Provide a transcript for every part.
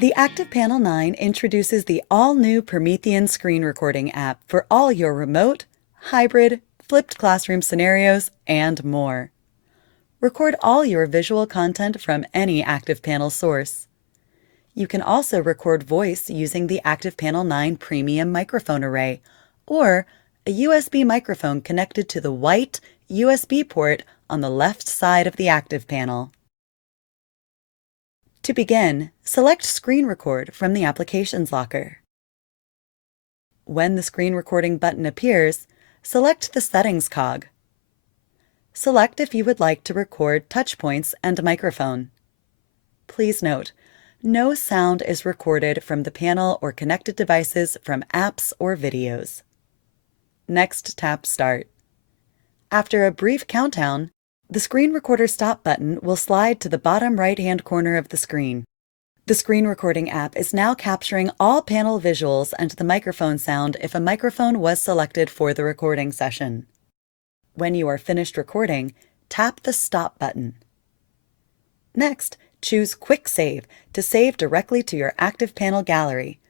The ActivePanel 9 introduces the all-new Promethean Screen Recording app for all your remote, hybrid, flipped classroom scenarios, and more. Record all your visual content from any ActivePanel source. You can also record voice using the ActivePanel 9 Premium Microphone Array or a USB microphone connected to the white USB port on the left side of the ActivePanel. To begin, select Screen Record from the Applications Locker. When the Screen Recording button appears, select the Settings cog. Select if you would like to record touch points and microphone. Please note, no sound is recorded from the panel or connected devices from apps or videos. Next, tap Start. After a brief countdown, the Screen Recorder Stop button will slide to the bottom right-hand corner of the screen. The Screen Recording app is now capturing all panel visuals and the microphone sound if a microphone was selected for the recording session. When you are finished recording, tap the Stop button. Next, choose Quick Save to save directly to your ActivePanel gallery,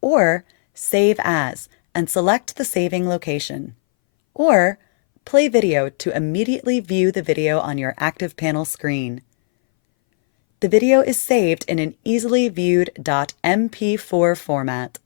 or Save As and select the saving location, or Play Video to immediately view the video on your ActivePanel screen. The video is saved in an easily viewed .mp4 format.